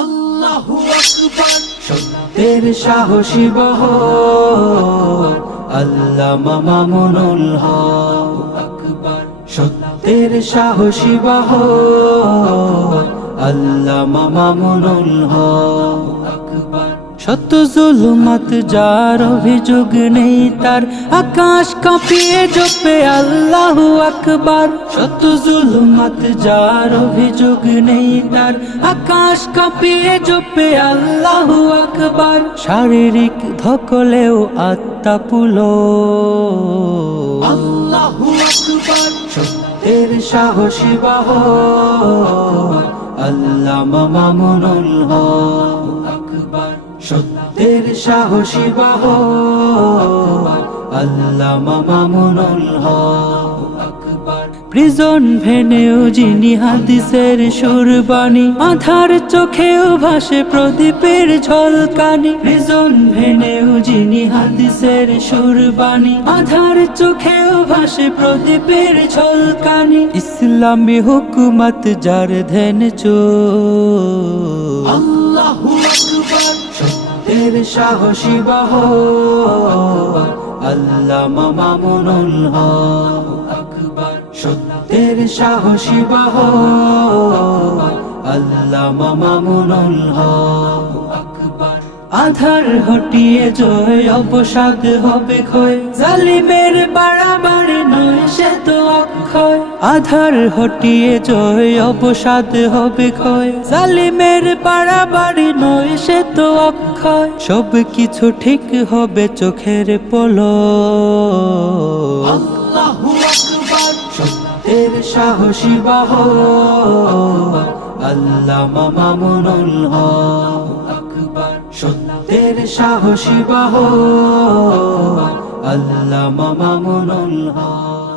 আল্লাহু আকবার। সত্যের সাহসী বহর আল্লামা মামুনুল হক আকবার। সত্যের সাহসী বহর আল্লামা মামুনুল হক আকবার। শত জুলুমাত যার অভিযোগ নেই তার, আকাশ কাঁপিয়ে জপে আল্লাহু আকবার। শত জুলুমাত যার অভিযোগ নেই তার, আকাশ কাঁপিয়ে জপে আল্লাহু আকবার। শারীরিক ধকলেও আত্মা পুলো আল্লাহু আকবার। সত্যের সাহসী বহর আল্লামা মামুনুল হক আকবার। সত্যের সাহসী বহর আল্লামা মামুনুল হক আকবার। প্রিজন ভেনেও যিনি হাদিসের সুরবাণী, আধার চোখেও ভাসে প্রদীপের ঝলকানি। প্রিজন ভেনেও যিনি হাদিসের সুরবাণী, আধার চোখেও ভাসে প্রদীপের ঝলকানি। ইসলামী হুকুমত যার ধ্যান চো আল্লাহু আকবার। সত্যের সাহসী বহর আল্লামা মামুনুল হক আকবার। সত্যের সাহসী বহর আল্লামা মামুনুল হক আকবার। আধার হটিয়ে জয় অবসাদ হবে ক্ষয়, জালিমের বাড়াবাড়ি নয় সে তো অক্ষয়। আধার হটিয়ে জয় অবসাদ হবে ক্ষয়, জালিমের বাড়াবাড়ি নয় সে তো অক্ষয়। সব কিছু ঠিক হবে চোখের পলক আল্লাহু আকবার। সত্যের সাহসী বহর আল্লামা মামুনুল হক আকবার। সত্যের সাহসী বহর আল্লামা মামুনুল হক।